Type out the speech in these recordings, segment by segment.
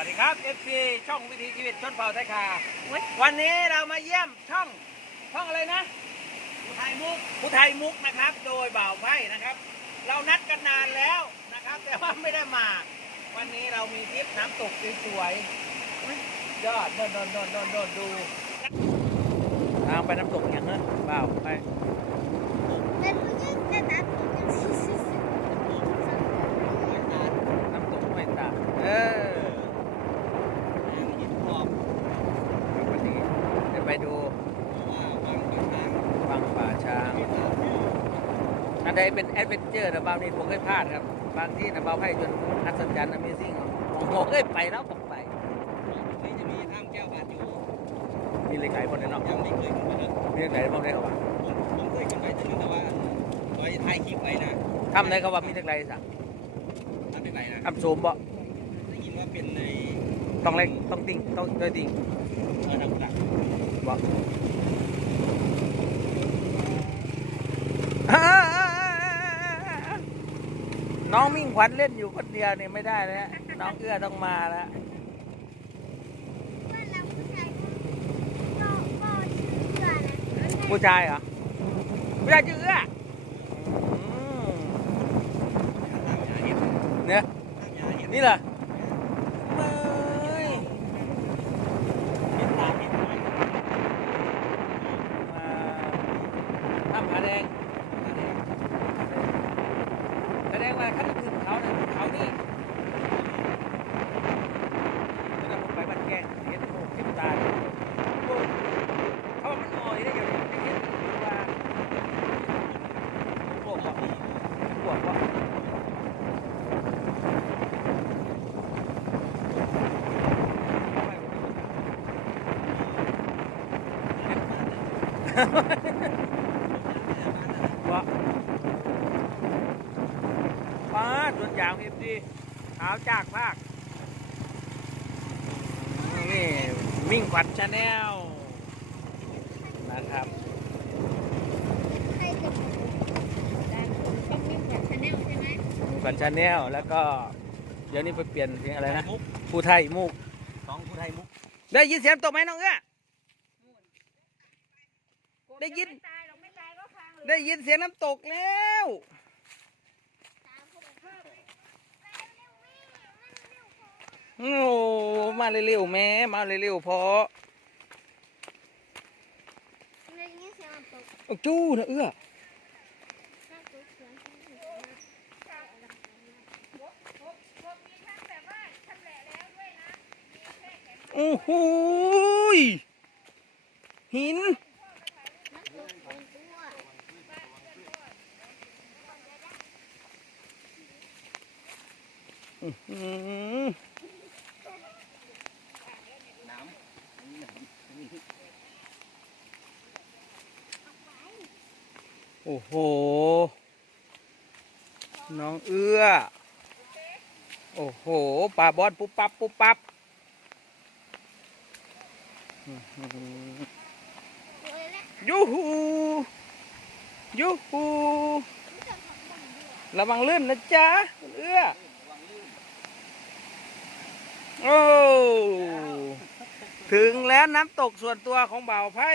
วัสดีครับ FC ช่องวิถีชีวิตชนเผ่าไทยคาโอ๊ยวันนี้เรามาเยี่ยมช่องช่องอะไรนะผู้ไทยมุกผู้ไทยมุกนะครับ โดยบ่าวไพ่นะครับ เรานัดกันนานแล้วนะครับ แต่ว่าไม่ได้มา วันนี้เรามีทริปน้ำตกสวยๆอุ๊ยยอดโดนโดนโดนโดนโดนดูทางไปน้ำตกอย่างเนอะบ่าวไป เป็นผู้หญิงแต่ตัดผมยังซีซีซี น้ำตกห้วยตากเออ หินขอบ วันนี้จะไปดู ว่าบางบางทาง วังป่าช้าง ที่ต่อที่ อันใดเป็นแอดเวนเจอร์นะบางนี่ผมเคยพลาดครับ บางที่นะบางให้จนอัศจรรย์ Amazing ผมผมเคยไปแล้วผมไปนี่จะมีถ้ำแก้วบาดอยู่มีเหล็กไหลบนนั้นเนาะยังไม่เคยขึ้นไปเลยมีเหล็กไหลบนได้เขาว่าผมผมเคยขึ้นไปแต่นึกแต่ว่าตอนถ่ายคลิปไปนะทำไหนเขาว่ามีเหล็กไหลสั่งทำไปไหนนะทำโสมบ่ได้ยินว่าเป็นในต้องเล็กต้องติ่งต้องด้วยติ่งเออดังดังบ่ น้องมิ่งขวัญเล่นอยู่คนเดียวเนี่ยไม่ได้แล้ว น้องเอื้อต้องมาแล้วเพื่อนเราผู้ชายก็ก็ชื่อเพื่อนนะผู้ชายเหรอผู้ชายชื่อเอื้ออืมตามยาเห็นเนี่ยตามยาเห็นนี่เหรอเมย เห็นตาเห็นไหม มาถ้ำผาแดงแสด งว่าขั้นขึ้นเขาเนี่ยเขานี่แล้วผมไปบ้านแกงเห็นโอ้เห็นตาโอ้เขามันอ่อยได้ยังไงไม่เห็นว่าพวกว่าพวกว่าว่าป้าส่วนอ ย่างเอ็มดีขาวจากภาคนี่มิ่งขวัญชาแนลนะครับใครจะได้ต้องมีแบบชาแนลใช่ไหมมิ่งขวัญชาแนลแล้วก็ เดี๋ยวนี้ไปเปลี่ยนเพลงอะไรนะมุกผู้ไทยมุกสองผู้ไทยมุก ได้ยินเสียงตกไหมน้องเอื้อได้ยินตายหรอกไม่ตายก็ฟังเลยได้ยินเสียงน้ำตกแล้ว ตามเขาไปเพิ่มเลย โอ้มาเร็วๆแม่มาเร็วๆพอได้ยินเสียงน้ำตกเอาจู้นะเอื้อน้ำตกเสียงที่หนึ่งโอ้โหยหินน้ำตกเป็นตัวอื้อหือ น้ำนี่น้ำนี่ โอ้โห น้องเอื้อ โอ้โห ปลาบอสปุ๊บปั๊บปุ๊บปั๊บอื้อหือตัวเลยแหละยูฮูยูฮูระวังลื่นนะจ๊ะเอื้อ โอ้ ถึงแล้วน้ำตกส่วนตัวของบ่าวไพ่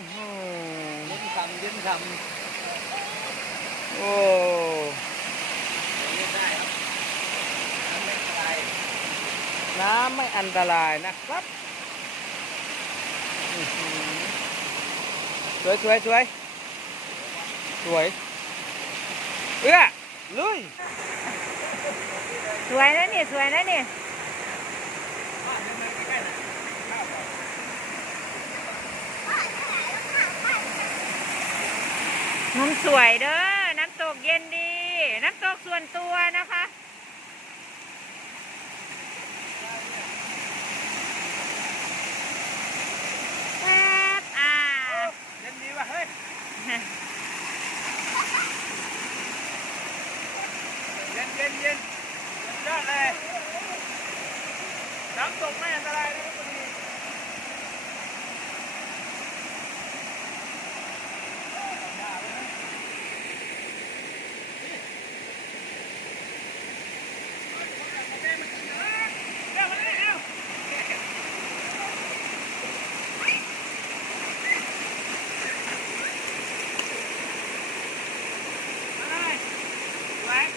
โอ้โหเย็นคำเย็นคโอ้ำเล่นได้ครับน้ำไม่เป็นไรน้ำไม่อันตรายนะครับอื้อหือสวยสวยสวยสวยเอื้อลุยสวยนะนี่สวยนะนี่ บ้านเดินมาใกล้ๆน่ะข้าวบอก มันสวยเด้อ น้ำตกเย็นดี น้ำตกส่วนตัวนะคะ แป๊บอ่าเย็นดีว่ะเฮ้ยเย็นเย็นเย็นสุดยอดเลยน้ำตกไม่อันตรายนะครับพอดีเร็วมาเลยเร็วมาเลยแหวน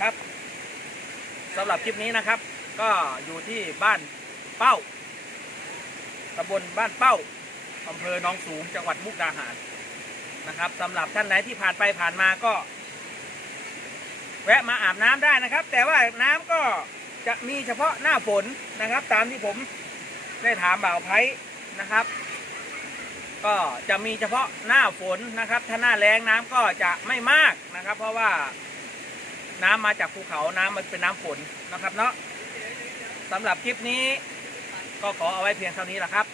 ครับสำหรับ คลิปนี้นะครับ ก็อยู่ที่บ้านเป้าตำบลบ้านเป้าอำเภอหนองสูงจังหวัดมุกดาหารนะครับสำหรับท่านไหนที่ผ่านไปผ่านมาก็ แวะมาอาบน้ำได้นะครับ แต่ว่าน้ำก็จะมีเฉพาะหน้าฝนนะครับ ตามที่ผมได้ถามบ่าวไพ้นะครับ ก็จะมีเฉพาะหน้าฝนนะครับ ถ้าหน้าแรงน้ำก็จะไม่มากนะครับ เพราะว่า น้ำมาจากภูเขาน้ำมันเป็นน้ำฝนนะครับเนาะสำหรับคลิปนี้ก็ขอเอาไว้เพียงเท่านี้แหละครับ